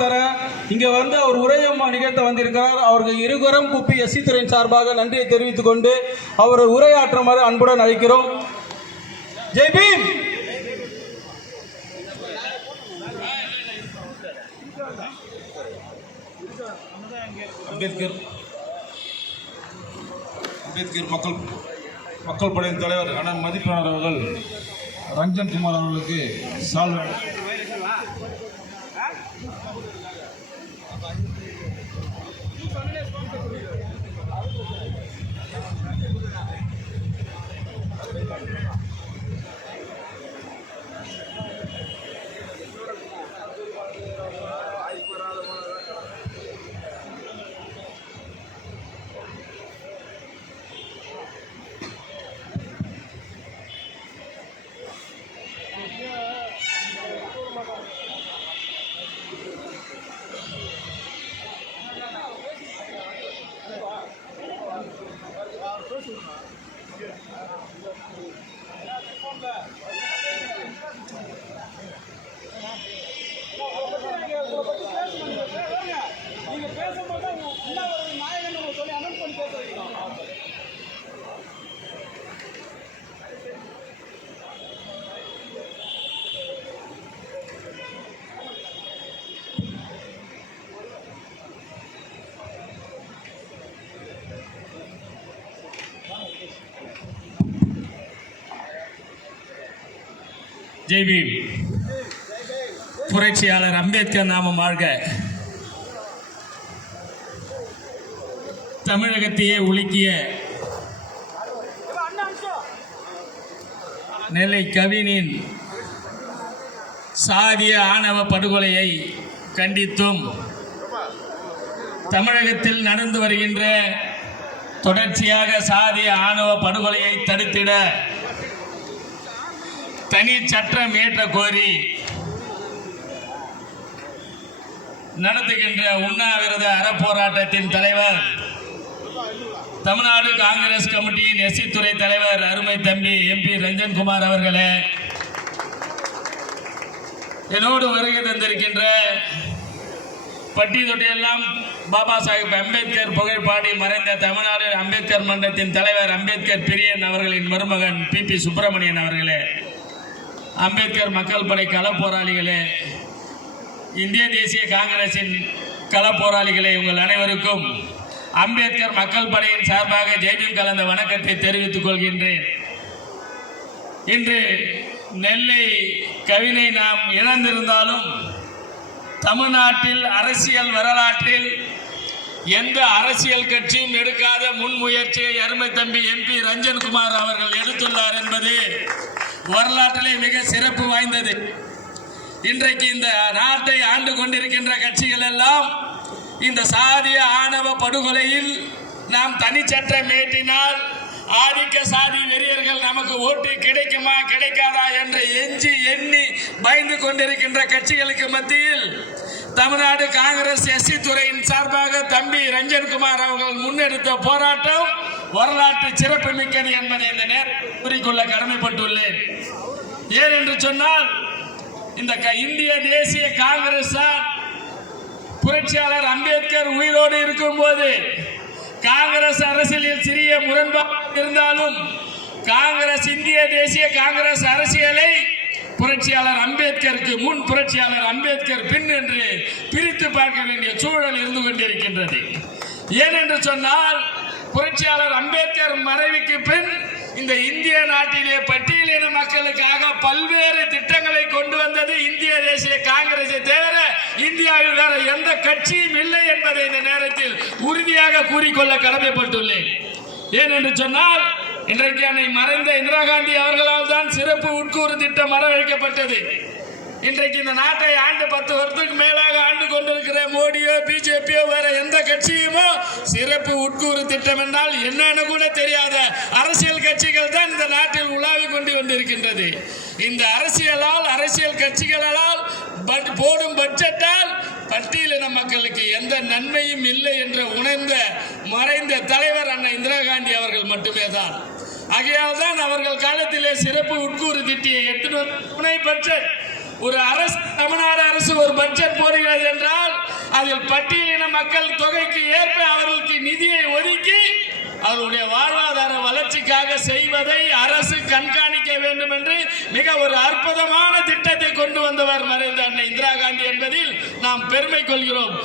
தர இங்கே வந்து அவர் உரையம் நிகழ்த்த வந்திருக்கிறார். அவருக்கு இருகரம் குப்பி எஸ்சி துறையின் சார்பாக நன்றியை தெரிவித்துக் கொண்டு அவரை உரையாற்றுமாறு அன்புடன் அழைக்கிறோம். ஜெய் பீம்! அம்பேத்கர். அம்பேத்கர் மக்கள் மக்கள் படையின் தலைவர் அண்ணன் மதிப்பாளர் அவர்கள் ரஞ்சன் குமார் அவர்களுக்கு சால்வன் ஜெய் பீம். புரட்சியாளர் அம்பேத்கர் நாமம் வாழ்க. தமிழகத்தையே உலுக்கிய நெல்லை கவினின் சாதிய ஆணவ படுகொலையை கண்டித்தும் தமிழகத்தில் நடந்து வருகின்ற தொடர்ச்சியாக சாதிய ஆணவ படுகொலையை தடுத்திட தனி சட்டம் இயற்ற கோரி நடத்துகின்ற உண்ணாவிரத அறப்போராட்டத்தின் தலைவர் தமிழ்நாடு காங்கிரஸ் கமிட்டியின் எஸ்சி துறை தலைவர் அருமை தம்பி எம்பி ரஞ்சன்குமார் அவர்களே என்னோடு வருகை தந்திருக்கின்ற பட்டி தொட்டியெல்லாம் பாபா சாஹிப் அம்பேத்கர் புகைப்பாடி மறைந்த தமிழ்நாடு அம்பேத்கர் மன்றத்தின் தலைவர் அம்பேத்கர் பிரியன் அவர்களின் மருமகன் பி பி சுப்பிரமணியன் அவர்களே. அம்பேத்கர் மக்கள் படை கள போராளிகளே இந்திய தேசிய காங்கிரசின் கள போராளிகளே உங்கள் அனைவருக்கும் அம்பேத்கர் மக்கள் படையின் சார்பாக ஜெய்பீம் கலந்த வணக்கத்தை தெரிவித்துக் கொள்கின்றேன். இன்று நெல்லை கவினை நாம் இழந்திருந்தாலும் தமிழ்நாட்டில் அரசியல் வரலாற்றில் எந்த அரசியல் கட்சியும் எடுக்காத முன்முயற்சியை அருமை தம்பி எம்பி ரஞ்சன்குமார் அவர்கள் எடுத்துள்ளார் என்பது வரலாற்றிலே மிக சிறப்பு வாய்ந்தது. இன்றைக்கு இந்த நாட்டை ஆண்டு கொண்டிருக்கின்ற கட்சிகள் எல்லாம் இந்த சாதிய ஆணவ படுகொலையில் நாம் தனிச்சட்டம் ஏற்றினால் ஆதிக்க சாதி வெறியர்கள் நமக்கு ஓட்டு கிடைக்குமா கிடைக்காதா என்று எஞ்சி எண்ணி பயந்து கொண்டிருக்கின்ற கட்சிகளுக்கு மத்தியில் தமிழ்நாடு காங்கிரஸ் எஸ்சி துறையின் சார்பாக தம்பி ரஞ்சன்குமார் அவர்கள் முன்னெடுத்த போராட்டம் வரலாற்று சிறப்பு மிக்கது என்பதை இந்த நேர் கூறிக்கொள்ள கடமைப்பட்டுள்ளேன். ஏன் என்று சொன்னால் இந்த க- இந்திய தேசிய காங்கிரஸ் புரட்சியாளர் அம்பேத்கர் உயிரோடு இருக்கும்போது காங்கிரஸ் அரசியலில் சிறிய முரண்பாடு இருந்தாலும் காங்கிரஸ் இந்திய தேசிய காங்கிரஸ் அரசியலை புரட்சியாளர் அம்பேத்கருக்கு முன் புரட்சியாளர் அம்பேத்கர் பின் என்று பிரித்து பார்க்க வேண்டிய சூழல் இருந்து கொண்டிருக்கின்றது. ஏனென்று சொன்னால் புரட்சியாளர் அம்பேத்கர் மறைவுக்கு பின் இந்த இந்திய நாட்டிலே பட்டியலின மக்களுக்காக பல்வேறு திட்டங்களை கொண்டு வந்தது இந்திய தேசிய காங்கிரஸை தவிர இந்தியாவில் வேற எந்த கட்சியும் இல்லை என்பதை இந்த நேரத்தில் உறுதியாக கூறிக்கொள்ள கடமைப்பட்டுள்ளேன். ஏனென்று சொன்னால் இன்றைக்கு அன்னை மறைந்த இந்திரா காந்தி அவர்களால் தான் சிறப்பு உட்கூறு திட்டம் வரவழைக்கப்பட்டது. இன்றைக்கு இந்த நாட்டை ஆண்டு பத்து வருடத்துக்கு மேலாக ஆண்டு கொண்டிருக்கிற மோடியோ பிஜேபியோ வேற எந்த கட்சியுமோ சிறப்பு உட்கூறு திட்டம் என்றால் என்னன்னு கூட தெரியாத அரசியல் கட்சிகள் தான் இந்த நாட்டில் உலாவிக் கொண்டு கொண்டிருக்கின்றது இந்த அரசியலால் அரசியல் கட்சிகளால் பட்- போடும் பட்ஜெட்டால் பட்டியலின மக்களுக்கு எந்த நன்மையும் இல்லை என்று உணர்ந்த மறைந்த தலைவர் அண்ணன் இந்திரா காந்தி அவர்கள் மட்டுமே தான். ஆகையால் தான் அவர்கள் காலத்திலே சிறப்பு உட்கூறு திட்டிய எட்டு துணை பட்ஜெட். ஒரு அரசு தமிழ்நாடு அரசு ஒரு பட்ஜெட் போடுகிறது என்றால் அதில் பட்டியலின மக்கள் தொகைக்கு ஏற்ப அவர்களுக்கு நிதியை ஒதுக்கி அவர்களுடைய வாழ்வாதார வளர்ச்சிக்காக செய்வதை அரசு கண்காணிக்க வேண்டும் என்று மிக ஒரு அற்புதமான திட்டத்தை கொண்டு வந்தவர் மறைந்த அன்னை இந்திரா காந்தி என்பதில் நாம் பெருமை கொள்கிறோம்.